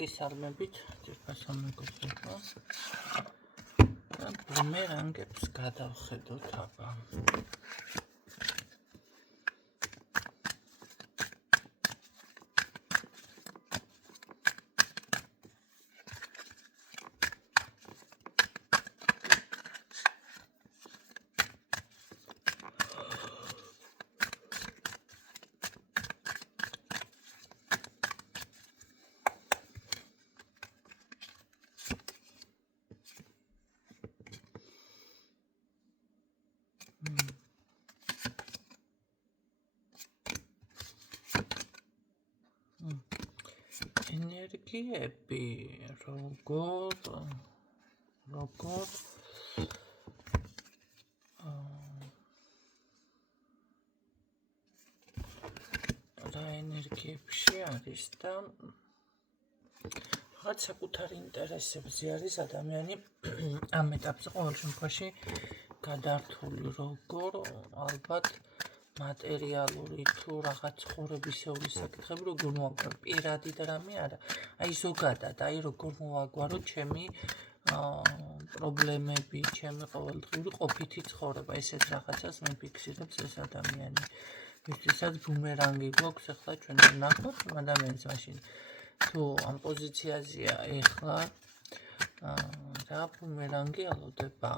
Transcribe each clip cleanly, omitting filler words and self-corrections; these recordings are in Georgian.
გისალმებით, ძირფასამეგობრებო. და ბუმერანგებს გადავხედოთ აბა. ენერგიები როგორ რა ენერგიებში არის და რაღაც საკუთარი ინტერესებზე არის ადამიანი ამ ეტაპზე ყოველ შემთხვევაში გადართული როგორ ალბათ მატერიალური თუ რაღაც ცხოვრებისეული საკითხები როგორ მოვაგვარო პირადი და რამე არა აი ზოგადად აი როგორ მოვაგვარო ჩემი პრობლემები ჩემი ყოველდღიური ყოფითი ცხოვრება ესეთ რაღაცას მიფიქსირებს ეს ადამიანი ვისაც ბუმერანგი გვაქვს ახლა ჩვენ ვნახოთ ადამიანს მაშინ თუ ამ პოზიციაზეა ახლა რა ბუმერანგი ალოდება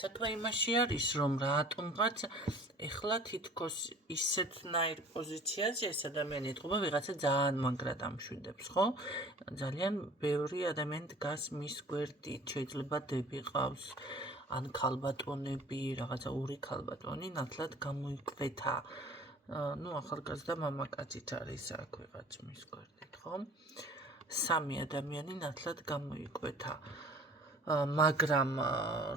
საქმე იმაში არის რომ რატომღაც ეხლა თითქოს ისეთნაირ პოზიციაზე ეს ადამიანი ეთყობა ვიღაცა ძალიან მაგრად ამშვიდებს ხო ძალიან ბევრი ადამიანი დგას მის გვერდით შეიძლება დები ყავს ან ქალბატონები რაღაცა ორი ქალბატონი ნათლად გამოიკვეთა ну ახალგაზრდა მამაკაცით არის აქ ვიღაც მის გვერდით ხო სამი ადამიანი ნათლად გამოიკვეთა მაგრამ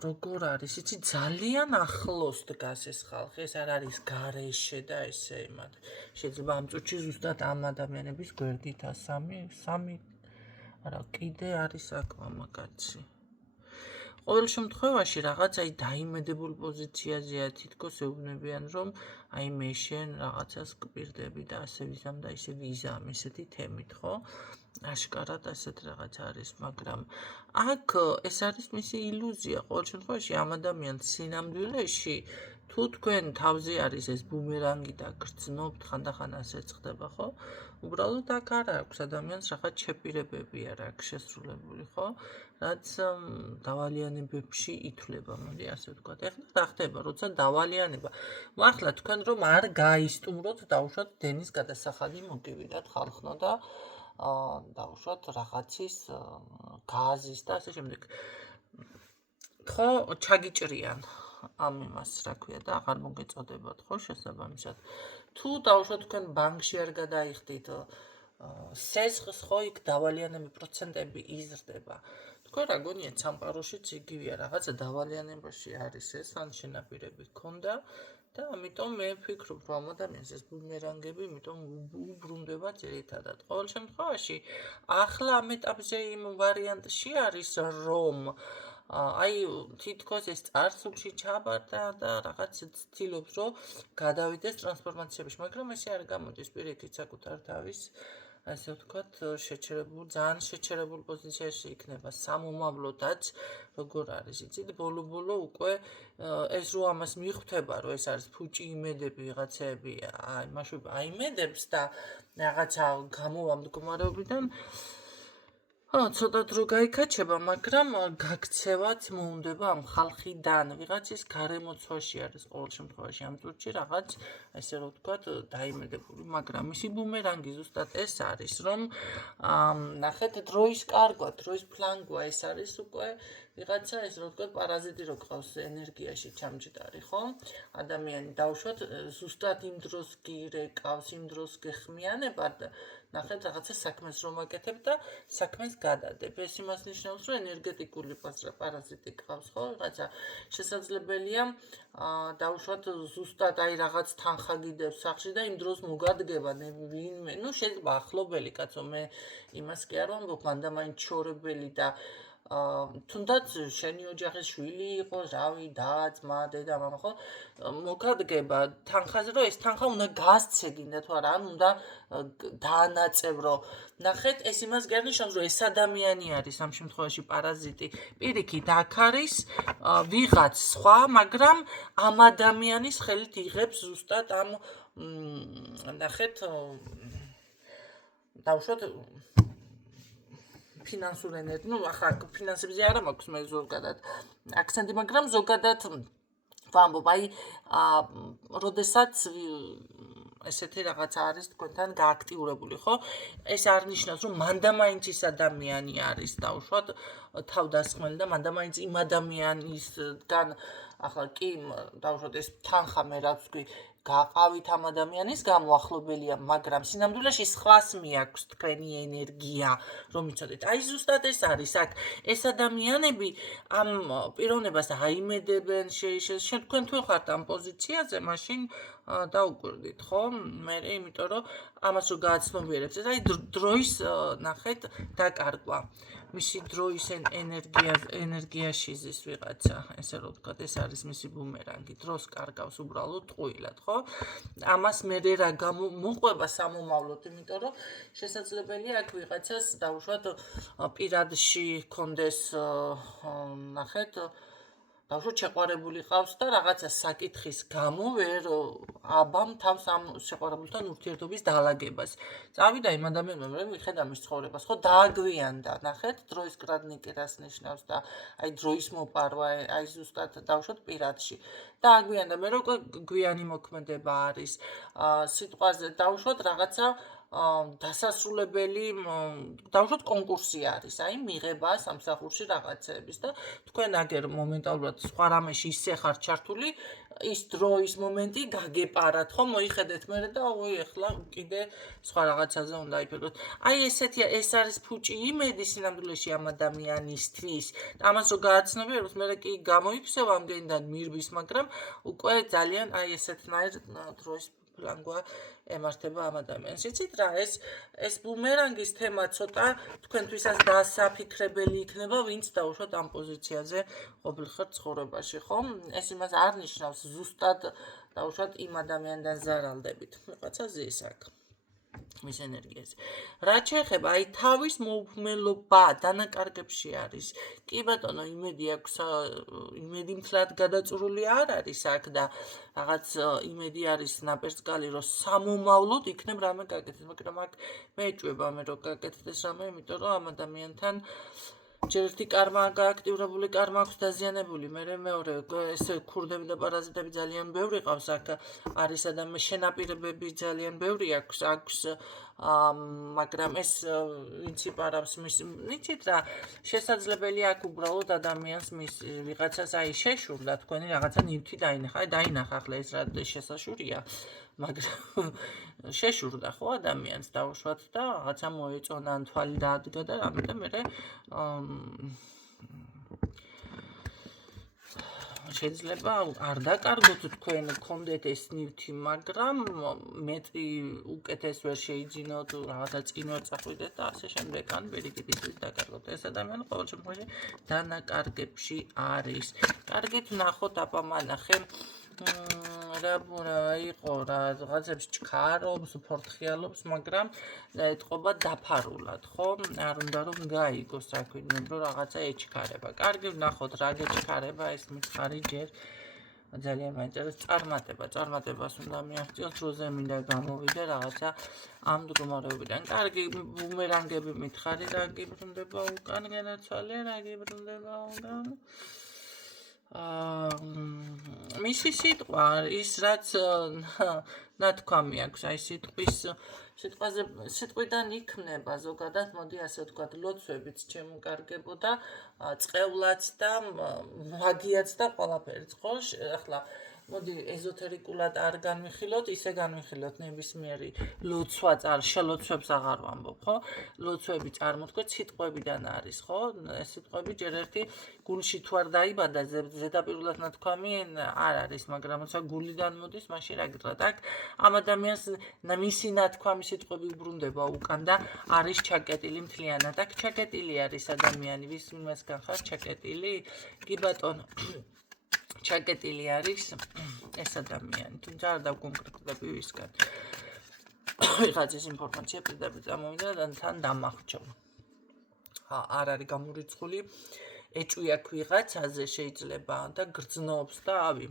როგორ არის იცი ძალიან ახლოს დგას ეს ხალხი ეს არ არის გარეშე და ესე იმად შეიძლება ამ წუთში ზუსტად ამ ადამიანების გვერდით სამი არა კიდე არის აქ მამაკაცი ყოველ შემთხვევაში რაღაც აი დაიმედებულ პოზიციაზეა თითქოს ეუბნებიან რომ აი მე შენ რაღაცას გპირდები და ასე ვიზამ და ისე ვიზამ ესეთი თემით ხო აშკარად ასეთ რაღაც არის მაგრამ აქ ეს არის მისი ილუზია ყოველ შემთხვევაში ამ ადამიანს სინამდვილეში თუ თქვენ თავზე არის ეს ბუმერანგი და გრძნობთ ხანდახან ასეც ხდება ხო უბრალოდ აქ არ აქვს ადამიანს რაღაც შეპირებები არ აქვს შესრულებული ხო რაც დავალიანებებში ითვლება მოდი ასე ვთქვათ ეხლა რა ხდება როცა დავალიანება ახლა თქვენ რომ არ გაისტუმროთ დაუშვათ დენის გადასახადი მოგივიდათ ხალხნო და დაუშვათ რაღაცის გაზის და ასე შემდეგ ხო ჩაგიჭრიან ამ იმას რა ქვია და აღარ მოგეწოდებათ ხო შესაბამისად თუ დაუშვათ თქვენ ბანკში არ გადაიხდით სესხს ხო იქ დავალიანების პროცენტები იზრდება თქვენ რა გონიათ სამყაროშიც იგივეა რაღაცა დავალიანებაში არის ეს ან შენაპირები გქონდა და ამიტომ მე ვფიქრობ რომ ადამიანს ეს ბუმერანგები იმიტომ უბრუნდება ძირითადად ყოველ შემთხვევაში ახლა ამ ეტაპზე იმ ვარიანტში არის რომ აი თითქოს ეს წარსულში ჩაბარდა და რაღაც ცდილობს რომ გადავიდეს ტრანსფორმაციებში მაგრამ ესე არ გამოდის პირიქით საკუთარ თავის ასე ვთქვათ ძალიან შეჩერებულ პოზიციაში იქნება სამომავლოდაც როგორ არის იცით ბოლო უკვე ეს რო ამას მიხვდება რომ ეს არის ფუჭი იმედები ვიღაცები აი მაშინ აიმედებს და რაღაცა გამოვა მდგომარეობიდან ცოტა დრო გაიქაჩება, მაგრამ გაქცევაც მოუნდება ამ ხალხიდან, ვიღაცის გარემოცვაში არის ყოველ შემთხვევაში ამ წუთში რაღაც, ესე რომ ვთქვათ, დაიმედებული, მაგრამ მისი ბუმერანგი ზუსტად ეს არის, რომ ნახეთ დროის კარგვა, დროის ფლანგვა ეს არის უკვე ვიღაცა ეს რო ვთქვათ, პარაზიტი რო ყავს ენერგიაში ჩამჯდარი, ხო? ადამიანი დავუშვათ, ზუსტად იმ დროს გირეკავს, იმ დროს გეხმიანება ნახეთ რაღაცა საქმეს რომ აკეთებ და საქმეს გადადებ. ეს იმას ნიშნავს, რომ ენერგეტიკული პარაზიტი ყავს, ხო? რაღაცა შესაძლებელია დაუშვათ ზუსტად აი რაღაც თანხა გიდევს სახში და იმ დროს მოგადგება ვინმე, ну შეიძლება ახლობელი კაცო, მე იმას კი არ ვამბობ, მანდა მაინც შორებელი და თუნდაც შენი ოჯახის შვილი იყოს, რავი, და, ძმა, დედა, მამა, ხო? მოგადგება თანხაზე, რომ ეს თანხა უნდა გასცე გინდა თუ არა, ან უნდა დაანაწევრო. ნახეთ, ეს იმას კი არ ნიშნავს, რომ ეს ადამიანი არის ამ შემთხვევაში პარაზიტი. პირიქით, აქ არის ვიღაც სხვა, მაგრამ ამ ადამიანის ხელით იღებს ზუსტად ამ ნახეთ დავუშვათ ფინანსურ ენერგიას, ну, ახლა ფინანსებზე არა მაქვს მე ზოგადად აქცენტი, მაგრამ ზოგადად ვამბობ, აი, როდესაც ესეთი რაღაცა არის თქვენთან გააქტიურებული, ხო? ეს არ ნიშნავს, რომ მანდამაინც ის ადამიანი არის დაუშვათ თავდასხმელი და მანდამაინც იმ ადამიანისგან ახლა კი დაუშვათ ეს თანხა მე რაც ვთქვი გაყავით ამ ადამიანის გამოახლობელია, მაგრამ სინამდვილეში სხვას მიაქვს თქვენი ენერგია, რომ იცოდეთ. აი ზუსტად ეს არის, აქ ეს ადამიანები ამ პიროვნებას აიმედებენ, თქვენ თუ ხართ ამ პოზიციაზე, მაშინ დაუკვირდით, ხო? მე იმიტომ რომ ამას რო გააცნობიერებთ, აი დროის ნახეთ დაკარგვა. მისი დროის ენერგიაში ზის ვიღაცა, ესე რომ ვთქვათ, ეს არის მისი ბუმერანგი, დროს კარგავს უბრალოდ ტყუილად, ხო? ამას მე რა გამოყვება სამომავლოდ, იმიტომ რომ შესაძლებელია აქ ვიღაცას დაუშვათ პირადში კონდეს ნახეთ დავუშვათ შეყვარებული ყავს და რაღაცა საკითხის გამო ვერ აბამ თავს ამ შეყვარებულთან ურთიერთობის დაალაგებას. წავიდა იმ ადამიანმა, რომ მიხედა მის ცხოვრებას, ხო, დააგვიანდა, ნახეთ, დროის კრადნიკი რას ნიშნავს და აი დროის მოპარვა, აი ზუსტად დავუშვათ პირადში. დააგვიანდა, მე რო გვიანი მოქმედება არის, სიტყვაზე დავუშვათ რაღაცა დასასრულებელი დავუშვათ კონკურსი არის, აი მიღება სამსახურში რაღაცეების და თქვენ აგერ მომენტალურად სხვა რამეში ისე ხართ ჩართული, ის დროის მომენტი გაგეპარათ, ხო, მოიხედეთ მერე და ой, ახლა კიდე სხვა რაღაცაზე უნდა იფიქროთ. აი ესეთია, ეს არის ფუჭი იმედი სინამდვილეში ამ ადამიანისთვის. ამას რო გააცნობიერებთ, მერე კი გამოიქცევ ამდენიდან მირბის, მაგრამ უკვე ძალიან აი ესეთნაირ დროის ლანგვა ემართება ამ ადამიანს. იცით რა, ეს ბუმერანგის თემა ცოტა თქვენთვისაც დასაფიქრებელი იქნება, ვინც დაუშვათ ამ პოზიციაზე ყოფილიყარ ცხოვრებაში, ხო? ეს იმას არ ნიშნავს ზუსტად დაუშვათ იმ ადამიანთან ზარალდებით. რაღაცა ზის აქ. მის ენერგიაზე. რაც შეეხება აი თავის მოუქმელობა დანაკარგებში არის. კი ბატონო, იმედი აქვს, იმედი მთლად გადაწურული არ არის აქ და რაღაც იმედი არის ნაპერწკალი, რომ სამომავლოდ იქნებ რამე გაკეთდეს, მაგრამ აქ მეეჭვება მე რომ გაკეთდეს რამე, იმიტომ რომ ამ ადამიანთან ჯერ ერთი კარმა გააქტიურებული კარმა აქვს დაზიანებული, მეორე ეს ქურდები და პარაზიტები ძალიან ბევრი ყავს აქ არის შენაპირებები ძალიან ბევრი აქვს მაგრამ ეს ვინც იპარავს მის იცით რა შესაძლებელია აქ უბრალოდ ადამიანს მის ვიღაცას აი შეშურდა თქვენი რაღაცა ნივთი დაინახა, აი დაინახა ახლა ეს რა შესაშურია, მაგრამ შეშურდა ხო ადამიანს დაუშვათ და რაღაცა მოეწონა ან თვალი დაადგა და რამე და მე შეიძლება არ დაკარგოთ თქვენ გქონდეთ ეს ნივთი, მაგრამ მეტი უკეთეს ვერ შეიძინოთ, რაღაცა წინ ვერ წახვიდეთ და ასე შემდეგ, ან პირიქით ისიც დაკარგოთ. ეს ადამიანი ყოველ შემთხვევაში დანაკარგებში არის. კარგით ვნახოთ, აპამანახე რა იყო რა რაღაცებს ჩქარობს, ფორთხიალობს, მაგრამ ეთყობა დაფარულად, ხო? არ უნდა რომ გაიგოს საქმე, რომ რაღაცა ეჩქარება. კარგი ვნახოთ, რა გეჩქარება, ეს მითხარი ჯერ ძალიან მაინტერესებს წარმატებას უნდა მიაღწიოს, დროზე მინდა გამოვიდე რაღაცა ამ მდგომარეობიდან. კარგი ბუმერანგები მითხარი, რა გიბრუნდება უკან განაცვალე, რა გიბრუნდება უკან. მისი სიტყვა ის რაც ნათქვამი აქვს, აი სიტყვიდან იქმნება ზოგადად, მოდი ასე ვთქვათ, ლოცვებიც ჩემკარგებოდა, წყევლაც და მაგიაც და ყველაფერიც, ხო? ახლა მოდი ეზოთერიკულად არ განვიხილოთ, ისე განვიხილოთ ნებისმიერი ლოცვა შელოცვებს აღარ ვამბობ, ხო? ლოცვები წარმოთქვეთ სიტყვებიდან არის, ხო? ეს სიტყვები ჯერ ერთი გულში თუ არ დაიბადა, ზედაპირულად ნათქვამი არ არის, მაგრამ როცა გულიდან მოდის, მაშინ რა გითხრათ, აქ ამ ადამიანს მისი ნათქვამი სიტყვები უბრუნდება უკან და არის ჩაკეტილი მთლიანად. აქ ჩაკეტილი არის ადამიანი, ვის მიმასგან ხარ ჩაკეტილი? კი ბატონო. ჩაკეტილი არის ეს ადამიანი, თუმცა არ დავკონკრეტდები ვისგან. ვიღაცის ინფორმაცია პირდაპირ წამოვიდა და თან დამახჩო. არ არის გამორიცხული, ეჭვი აქვს ვიღაცაზე შეიძლება და გრძნობს და ავი.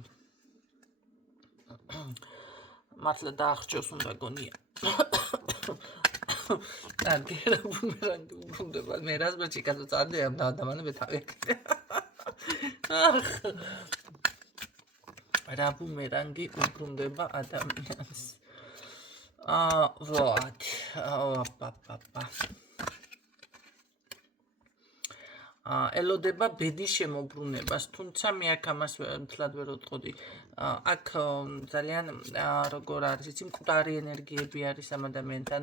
მართლა დაახჩოს უნდა გონია. კარგი, რა ბუმერანგი უბრუნდება. მე რას ბაჭიკაცო წადე ამ დავადამანებ თავი. რა ბუმერანგი უბრუნდება ადამიანს. Вот. ელოდება ბედის შემოbrunებას, თუმცა მე აქ ამას მთლად ვერ ვიტყოდი. აქ ძალიან როგორ არის, იცი, მკვდარი ენერგიები არის ამ ადამიანთან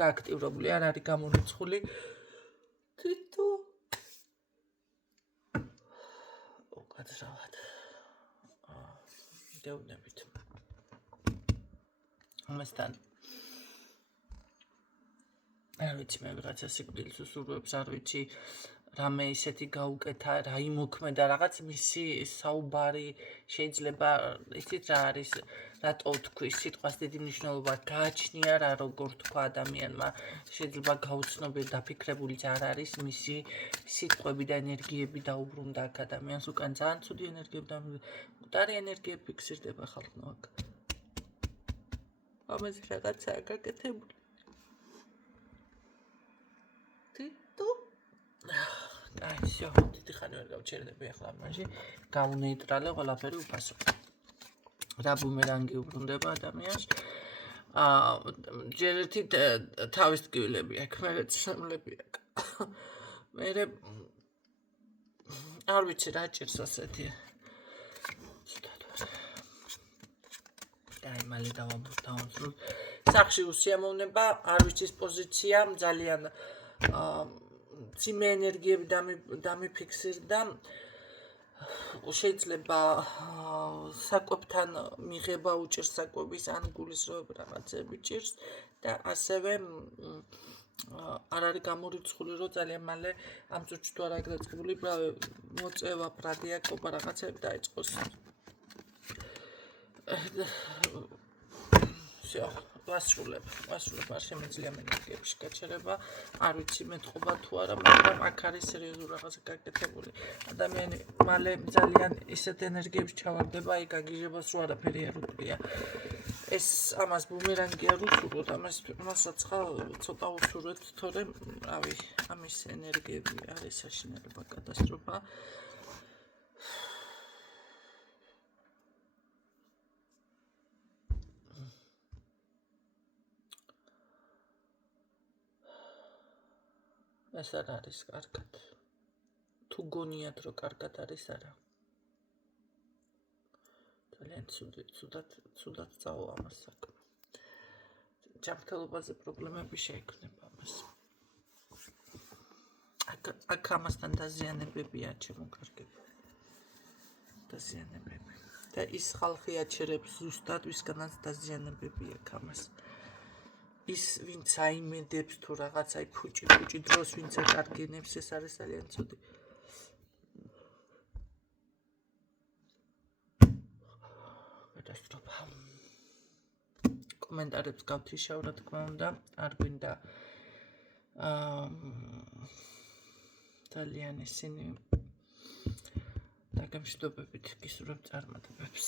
გააქტიურებული, არ არის გამორიცხული. თითო უკაცრავად. დევნებით. ამასთან არ ვიცი მე ვიღაცა სიკვდილს უსურვებს, არ ვიცი რამე ისეთი გაუკეთა, რა იმოქმედა, რაღაც მისი საუბარი შეიძლება, იცით რა არის, რატო თქვის სიტყვას დიდი მნიშვნელობა გააჩნია რა როგორ თქვა ადამიანმა, შეიძლება გაუცნობი დაფიქრებულიც არ არის მისი სიტყვები და ენერგიები დაუბრუნდა აქ ადამიანს უკან ძალიან ცუდი ენერგიები და მკვდარი ენერგიები ფიქსირდება ხალხო აქ. ამაზე რაღაცაა გაკეთებული. აი, всё, დიდი ხანი ვერ გავჩერდები ახლა ამაში. გავუნეიტრალე ყველაფერი უფასო. რა ბუმერანგი უბრუნდება ადამიანს. ჯერ ერთი თავის ტკივილები აქვს, მერე ცემლები აქვს. მერე არ ვიცი რა ჭირს ასეთი. აი, მალე დავამბობ. სახში უსიამოვნება, არ ვიცი პოზიცია, ძალიან ციმე ენერგიები დამიფიქსირდა. შეიძლება საკვებთან მიღება უჭირს საკვების ან გულისრევები რაღაცები ჭირს და ასევე არ არის გამორიცხული, რომ ძალიან მალე ამ წუთში თუ არ არის დაწყებული, მოწევა, ბრადიაკობა რაღაცები დაიწყოს. всё, ვასრულებ, არ შემიძლია ენერგიებში გაჩერება, არ ვიცი მეტყობა თუ არა, მაგრამ აქ არის სერიოზული რაღაცა გაკეთებული. ადამიანი მალე ძალიან ისეთ ენერგიებში ჩავარდება, აი გაგიჟებას რო არაფერი არ უტყვია. ეს ამას ბუმერანგი არ უსურვოთ, ამასაც ცოტა უსურვეთ, თორემ, რავი, ამის ენერგიები არის საშინელება, კატასტროფა. ეს არ არის კარგად. თუ გონიათ, რომ კარგად არის, არა. ძალიან ცუდად წავა ამას საქმე. ჯანმრთელობაზე პრობლემები შეექმნება ამას. აქ ამასთან დაზიანებებია ჩემო კარგებო. დაზიანებები. და ის ხალხი აჩერებს ზუსტად, ვისგანაც დაზიანებები აქვს ამას. ის ვინც აიმედებს თუ რაღაცა ფუჭი დროს ვინც აკარგენებს, ეს არის ძალიან ცუდი. კატასტროფა. კომენტარებს გავთიშავ, რა თქმა უნდა, არ გვინდა ძალიან ისინი დაგემშვიდობებით გისურვებ წარმატებებს.